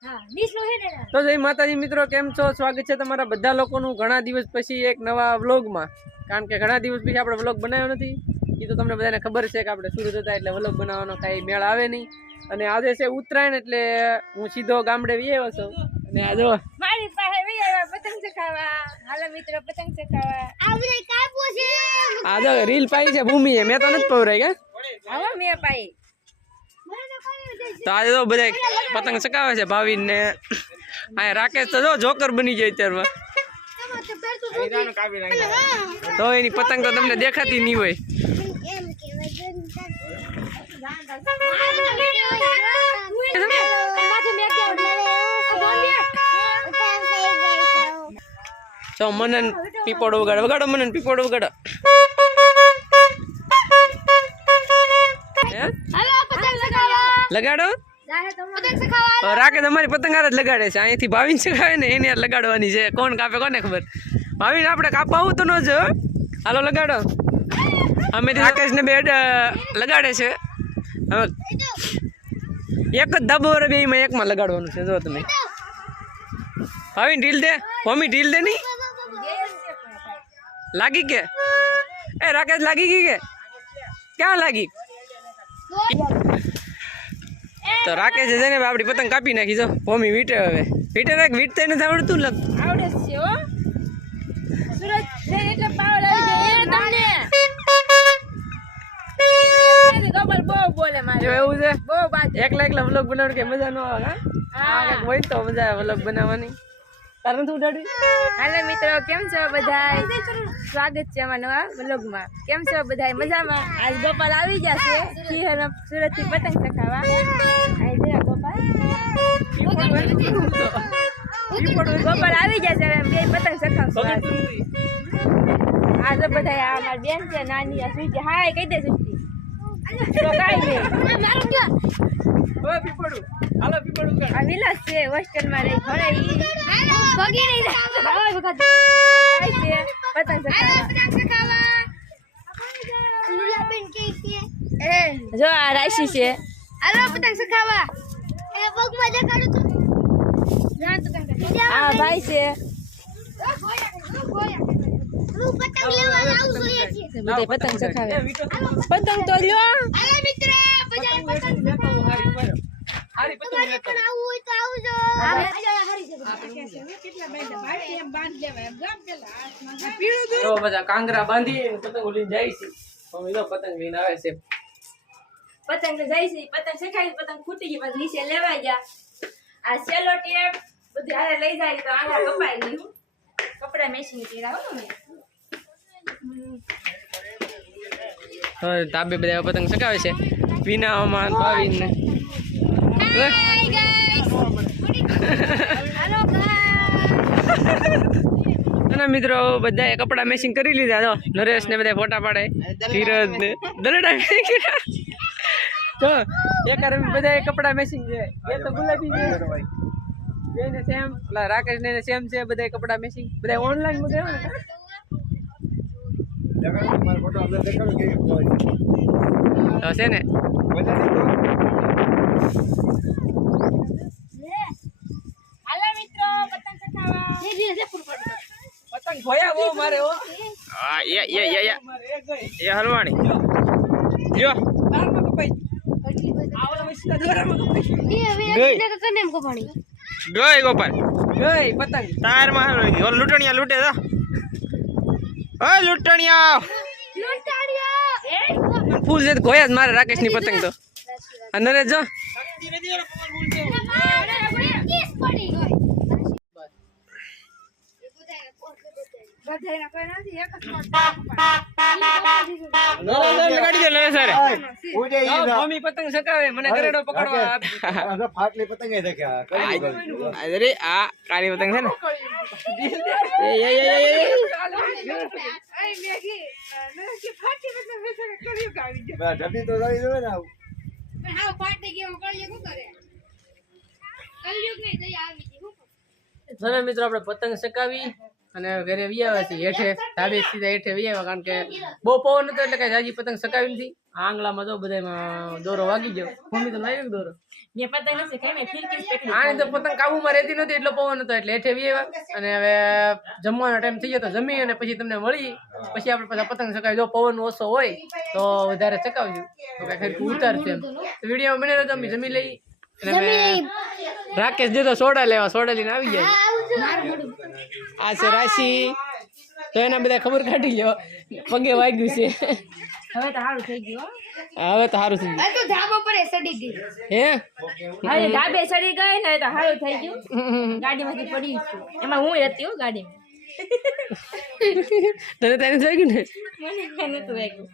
તો જય માતાજી મિત્રો, કેમ છો? સ્વાગત છે તમારા બધા લોકોનું ઘણા દિવસ પછી એક નવા વ્લોગમાં. કારણ કે ઘણા દિવસ પછી આપણે વ્લોગ બનાવ્યો નથી. એ તો તમને બધાને ખબર છે કે આપણે સુરત હતા એટલે વ્લોગ બનાવવાનો કાંઈ મેળ આવે નહીં. અને આજે છે ઉત્તરાયણ એટલે હું સીધો ગામડે વી આવ્યો છું. અને આ જો મારી પાસે વી આવ્યા પતંગ ચગાવવા. હાલો મિત્રો, પતંગ ચગાવવા. આવરે કાપો છે. આ જો રીલ પાઈ છે ભૂમિએ, મેં તો નથી પવરાઈ કે આવો મે પાઈ. તો આજે તો બધા પતંગ ચગાવે છે ભાવિન ને. આ રાકેશ તો જો જોકર બની જાય અત્યારમાં. તો એની પતંગ તો તમને દેખાતી નહીં હોય. તો મનન પીપોડો વગાડો, વગાડો મનન પીપોડો વગાડો. લગાડો. રાકે તમારી પતંગ હાર જ લગાડે છે. અહીંથી ભાવિન ચગાવે ને એની યાર લગાડવાની છે. કોણ કાપે કોને ખબર. ભાવિન આપણે કાપવા આવું તો ન જો. હાલો લગાડો. અમે રાકેશ ને બે લગાડે છે. હવે એક જ ધાબો બે માં એકમાં લગાડવાનું છે. જો તમે ભાવિન ઢીલ દે, મમ્મી ઢીલ દે. નહીં લાગી કે એ રાકેશ લાગી ગઈ કે ક્યાં લાગી? તો રાકેશ છે ને આપડી પતંગ કાપી નાખી. જો મમ્મી વીટે. હવે વીટે રાખ, વીટતે નથી આવડતું. આવડે છે હો. સુરત છે એટલે પાવર આવી જાય તમને. ગોપાલ બહુ બોલે મારે. જો એવું છે. બહુ બાત. એકલા એકલા વ્લોગ બનાવવાનું કે મજા ન આવે. હા કઈક હોય તો મજા આવે વ્લોગ બનાવવાની. કારણ શું દાડી? હાલો મિત્રો, કેમ છો બધાય? સ્વાગત છે અમારા નવા વ્લોગમાં. કેમ છો બધાય? મજામાં? આજ ગોપાલ આવી જશે સુરત થી પતંગ ચગાવવા. ગોપાલ આવી જશે હવે બે પતંગ ચગાવશું. આ તો બધા અમારી બેન છે નાની. આ સુઈ હાય કહી દે સુઈ. તો કાઈ નહીં. આ વિલાસ છે હોસ્ટેલમાં રહી ઘરે. પતંગ જો આ રાશિ છે. પતંગ ચગાવવા આ ભાઈ છે. પતંગ ચગાવે. પતંગ તો લ્યો. તો બધા કાંગરા બાંધી પતંગ લઈને જાય છે. મમ્મી તો પતંગ લઈને આવે છે. પતંગ જાય છે. પતંગ શેખાઈ પતંગ ફૂટી ગઈ પછી નીચે લેવાઈ ગયા. આ સેલો ટેપ બધું હારે લઈ જાય તો આંગળા કપાઈ ગયું. કપડા મેચિંગ કર્યા હો મેં. હા તાબે બધા પતંગ ચગાવે છે. વિનામાં ભાવિન ને અને મિત્રો બધા કપડા મેચિંગ કરી લીધા. તો નરેશ ને બધા ફોટા પાડે. ધીરજ ને દલડા તો એકાર બધા કપડા મેચિંગ છે. એ તો ગુલાબી છે બેને સેમ. ઓલા રાકેશ ને સેમ છે. બધા કપડા મેચિંગ. બધા ઓનલાઈન મગાવ્યા ને તો છે ને. હાલો મિત્રો, પતંગ ચગાવવા. પતંગ ભોયા બહુ મારે હો. હા એ હલવાણી જો તારમાં કપાઈ. આવલા મસ્લા દોરામાં કપાઈ. ગઈ ગોપાલ ગઈ પતંગ તારમાં હલવાઈ ગઈ. ઓલ લૂંટણિયા લૂટે તો. ઓય લૂંટણિયા ફૂલ છે. ગોયા જ મારે રાકેશ ની પતંગ તો. નરેશ જો મમ્મી પતંગ સકાવે મને ગરેડો પકડવા. ફાટલી પતંગ અરે આ કાળી પતંગ છે ને. મિત્રો આપણે પતંગ સકાવી અને ઘરે વી આવ્યા છીએ. હેઠે ધાબે સીધા હેઠે વી આવ્યા કારણ કે બહુ પવન હતો એટલે કઈ જાજી પતંગ સકાવી નથી. આંગળામાં જો બધામાં દોરો વાગી ગયો. મમ્મી તો લાવી ને દોરો. મેં પતંગ નથી ખાઈ મેં ફિરકી પેટલી આની તો પતંગ કાબુમાં રહેતી નહોતી, એટલો પવન હતો એટલે હેઠે વી આવ્યા. અને હવે જમવાનો ટાઈમ થઈ ગયો તો જમી અને પછી તમને મળી. પછી આપણે પાછા પતંગ ચગાવી. જો પવન ઓછો હોય તો વધારે ચગાવજો, તો કઈ ખરી ઉતારશે એમ. વિડીયો બને રહ્યો, અમે જમી લઈ. અને રાકેશ જતો સોડા લેવા, સોડા લઈને આવી જાય. આ છે રાશિ, તો એના બધા ખબર કાઢી લ્યો, પગે વાગ્યું છે. હવે તો સારું થઈ ગયું હવે તો સારું થઈ ગયું. તો ધાબા પર સડી ગઈ હે હવે ધાબે સડી ગઈ ને તો સારું થઈ ગયું. ગાડીમાંથી પડી છું, એમાં હું હતી હો ગાડીમાં. તને તેને થઈ ગયું ને. મને નતું વાગ્યું.